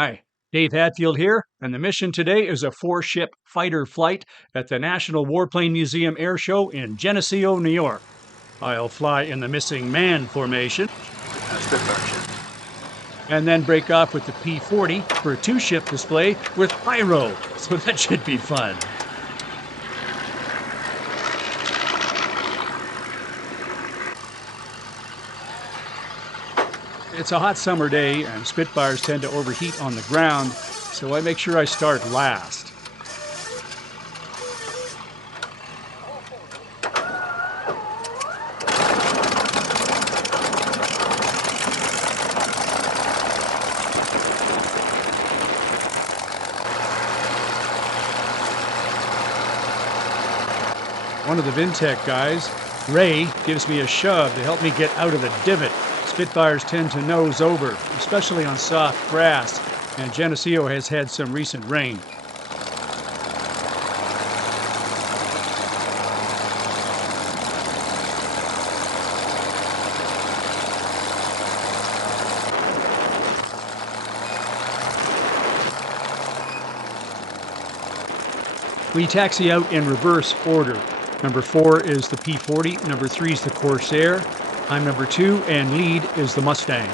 Hi, Dave Hadfield here, and the mission today is a 4-ship fighter flight at the National Warplane Museum Airshow in Geneseo, New York. I'll fly in the missing man formation, Spitfire ship. and then break off with the P-40 for a 2-ship display with pyro, so that should be fun. It's a hot summer day, and Spitfires tend to overheat on the ground, so I make sure I start last. One of the Vintech guys, Ray, gives me a shove to help me get out of the divot. Spitfires tend to nose over, especially on soft grass, and Geneseo has had some recent rain. We taxi out in reverse order. Number 4 is the P-40, number 3 is the Corsair, I'm number 2, and lead is the Mustang.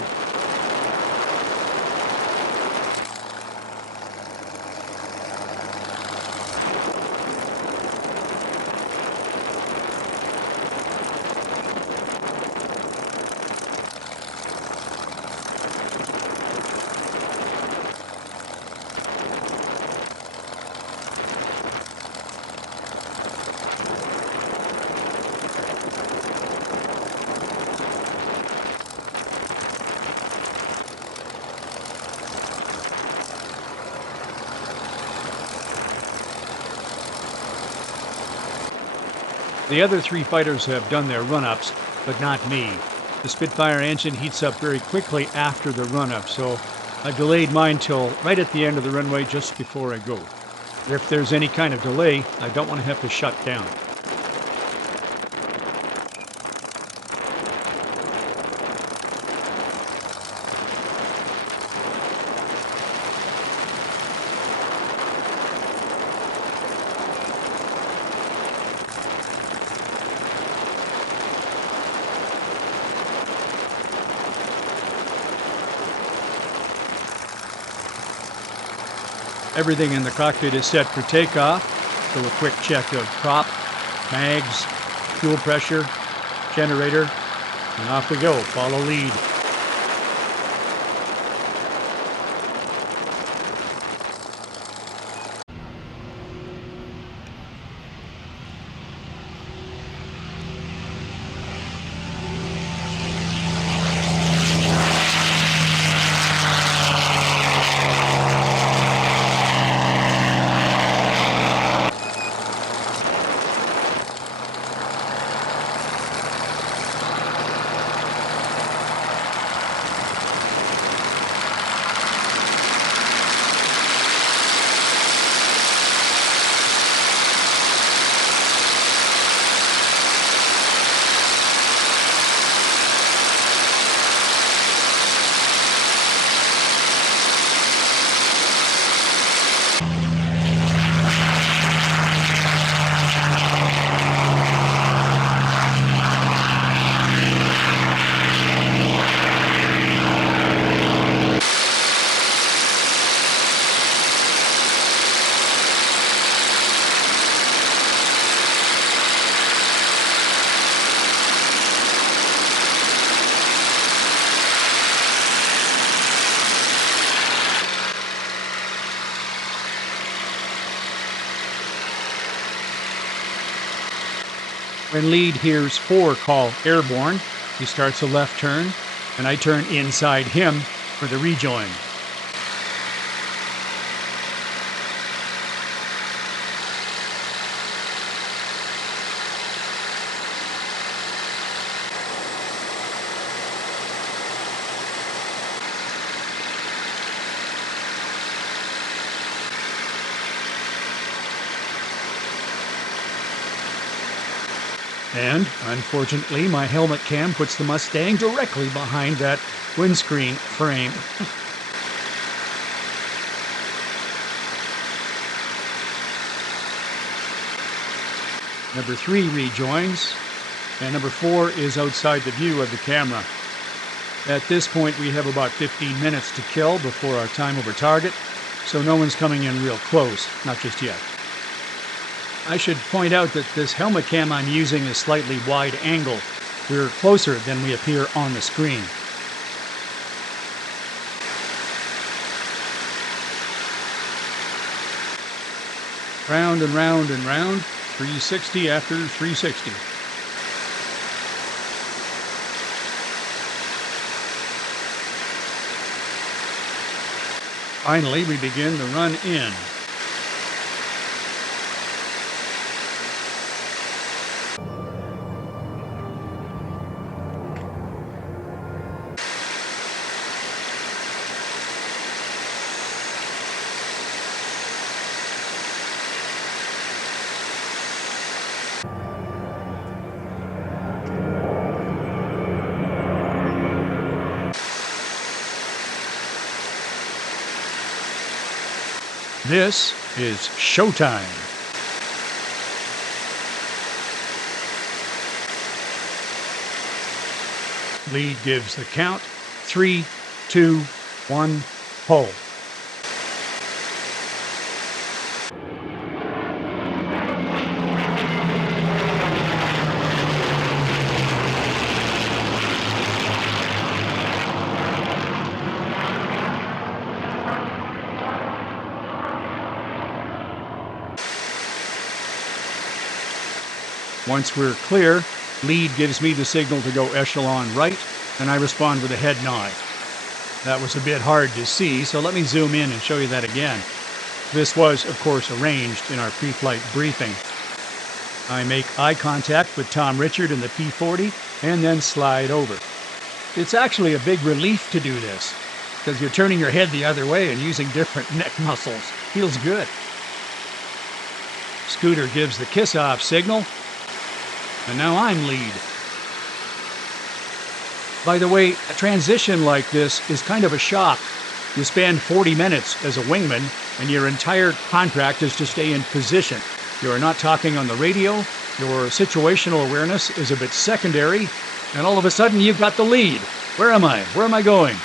The other 3 fighters have done their run-ups, but not me. The Spitfire engine heats up very quickly after the run-up, so I've delayed mine till right at the end of the runway just before I go. If there's any kind of delay, I don't want to have to shut down. Everything in the cockpit is set for takeoff, so a quick check of prop, mags, fuel pressure, generator, and off we go, follow lead. When lead hears 4 call airborne, he starts a left turn, and I turn inside him for the rejoin. And, unfortunately, my helmet cam puts the Mustang directly behind that windscreen frame. Number 3 rejoins, and number 4 is outside the view of the camera. At this point, we have about 15 minutes to kill before our time over target, so no one's coming in real close, not just yet. I should point out that this helmet cam I'm using is slightly wide angle. We're closer than we appear on the screen. Round and round and round, 360 after 360. Finally, we begin the run in. This is Showtime. Lead gives the count. 3, 2, 1, pull. Once we're clear, lead gives me the signal to go echelon right, and I respond with a head nod. That was a bit hard to see, so let me zoom in and show you that again. This was, of course, arranged in our pre-flight briefing. I make eye contact with Tom Richard in the P-40 and then slide over. It's actually a big relief to do this, because you're turning your head the other way and using different neck muscles. Feels good. Scooter gives the kiss-off signal, and now I'm lead. By the way, a transition like this is kind of a shock. You spend 40 minutes as a wingman, and your entire contract is to stay in position. You are not talking on the radio, your situational awareness is a bit secondary, and all of a sudden you've got the lead. Where am I? Where am I going?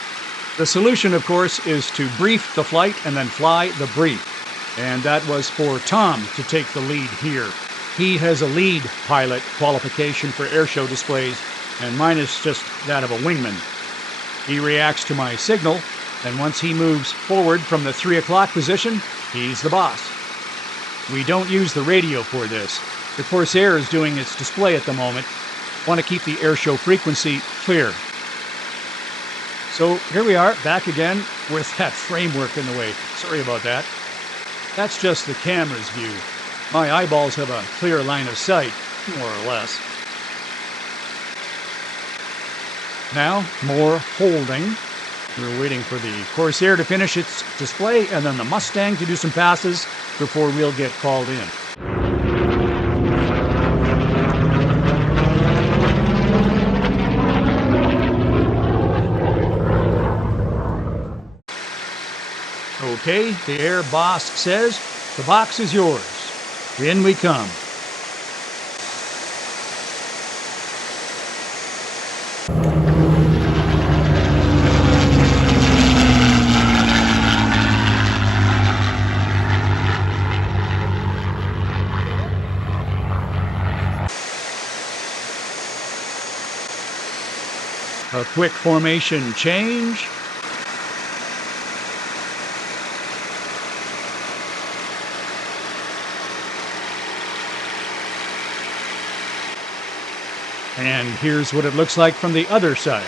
The solution, of course, is to brief the flight and then fly the brief. And that was for Tom to take the lead here. He has a lead pilot qualification for airshow displays, and mine is just that of a wingman. He reacts to my signal, and once he moves forward from the 3 o'clock position, he's the boss. We don't use the radio for this. The Corsair is doing its display at the moment. Want to keep the airshow frequency clear. So here we are, back again with that framework in the way. Sorry about that. That's just the camera's view. My eyeballs have a clear line of sight, more or less. Now, more holding. We're waiting for the Corsair to finish its display and then the Mustang to do some passes before we'll get called in. Okay, the air boss says, the box is yours. In we come. A quick formation change. And here's what it looks like from the other side.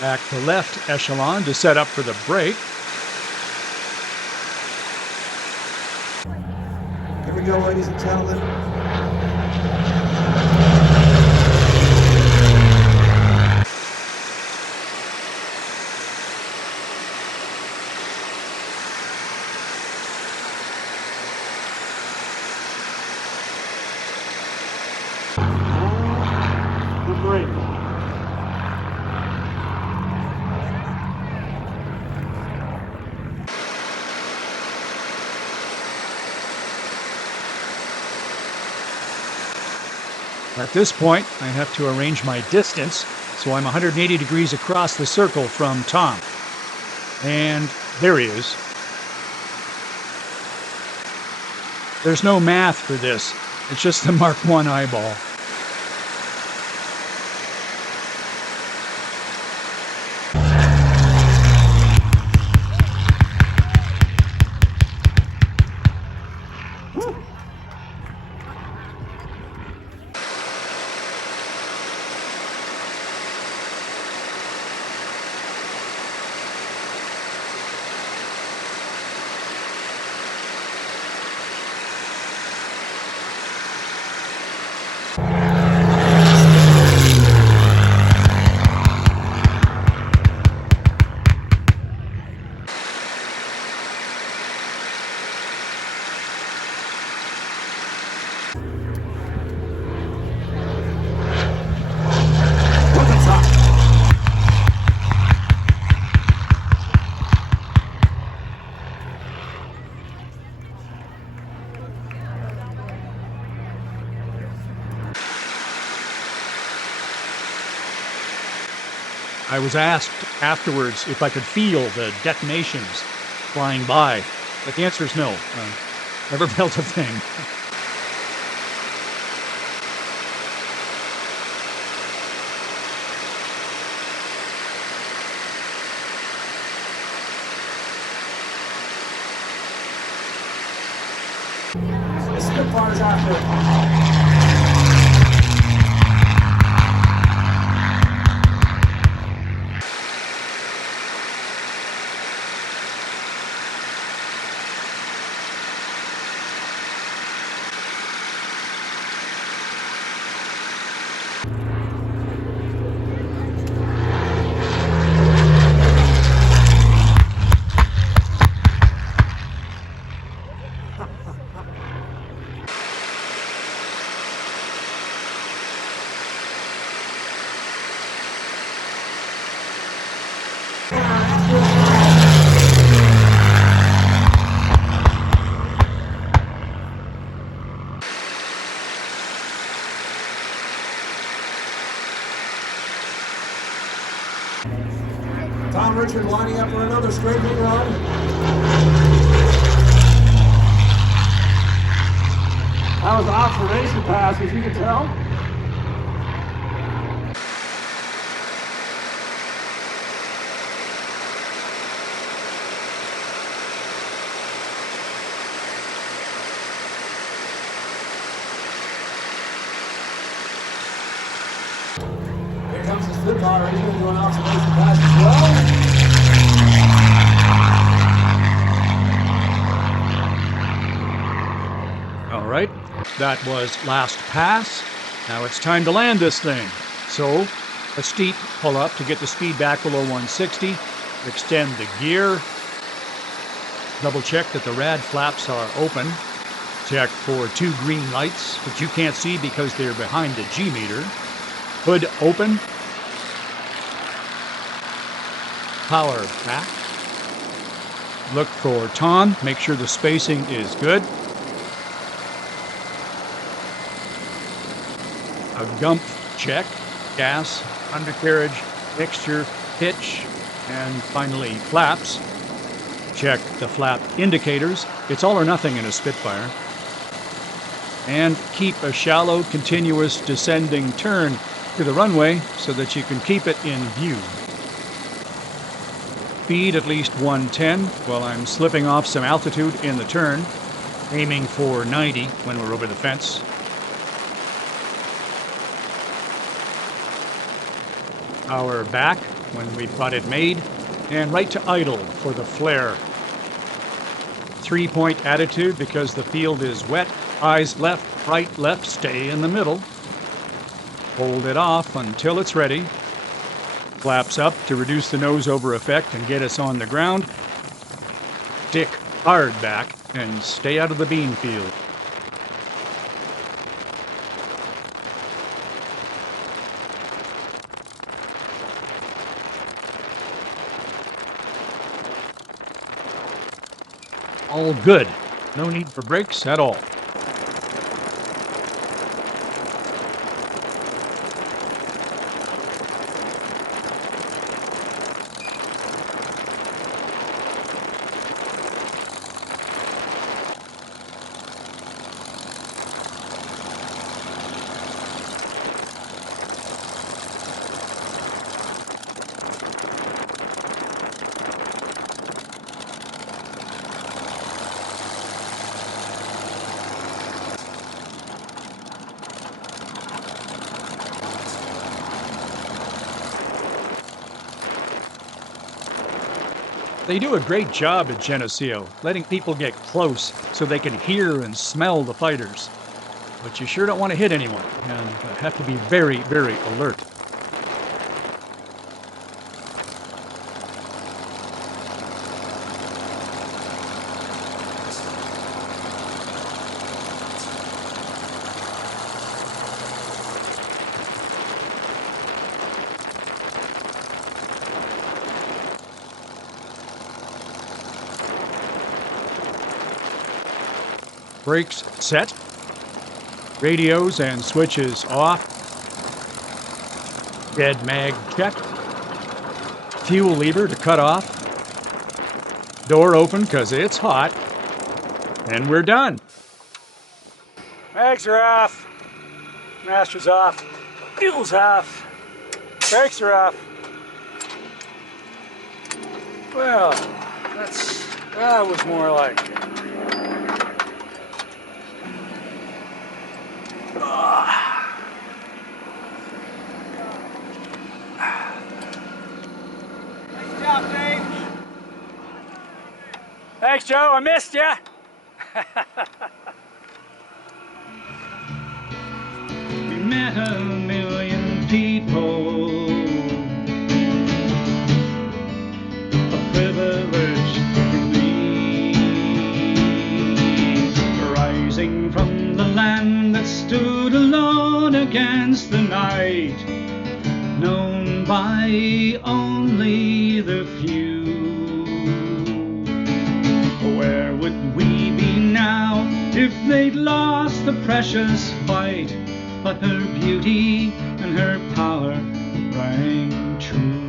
Back to left echelon to set up for the break. Here we go, ladies and gentlemen. At this point, I have to arrange my distance, so I'm 180 degrees across the circle from Tom. And there he is. There's no math for this. It's just the Mark I eyeball. I was asked afterwards if I could feel the detonations flying by, but the answer is no. Never felt a thing. The Spitfire's after. Tom Richard lining up for another strafing run. That was an observation pass, as you can tell. Here comes the Spitfire. He's going to do an observation pass as well. All right, that was last pass. Now it's time to land this thing. So, a steep pull up to get the speed back below 160, extend the gear, double check that the rad flaps are open, check for 2 green lights, which you can't see because they're behind the G meter, hood open, power back, look for Tom, make sure the spacing is good. A gump check, gas, undercarriage, mixture, pitch, and finally flaps. Check the flap indicators. It's all or nothing in a Spitfire. And keep a shallow, continuous descending turn to the runway so that you can keep it in view. Speed at least 110 while I'm slipping off some altitude in the turn, aiming for 90 when we're over the fence. Power back when we've got it made, and right to idle for the flare. 3-point attitude because the field is wet. Eyes left, right, stay in the middle. Hold it off until it's ready. Flaps up to reduce the nose over effect and get us on the ground. Stick hard back and stay out of the beam field. All good. No need for brakes at all. They do a great job at Geneseo, letting people get close so they can hear and smell the fighters. But you sure don't want to hit anyone, and have to be very, very alert. Brakes set. Radios and switches off. Dead mag check. Fuel lever to cut off. Door open because it's hot. And we're done. Mags are off. Master's off. Fuel's off. Brakes are off. Well, that was more like it. Thanks, Joe. I missed ya. We met a million people. A privilege for me. Rising from the land that stood alone against the night, known by only the few. Where would we be now if they'd lost the precious fight? But her beauty and her power rang true.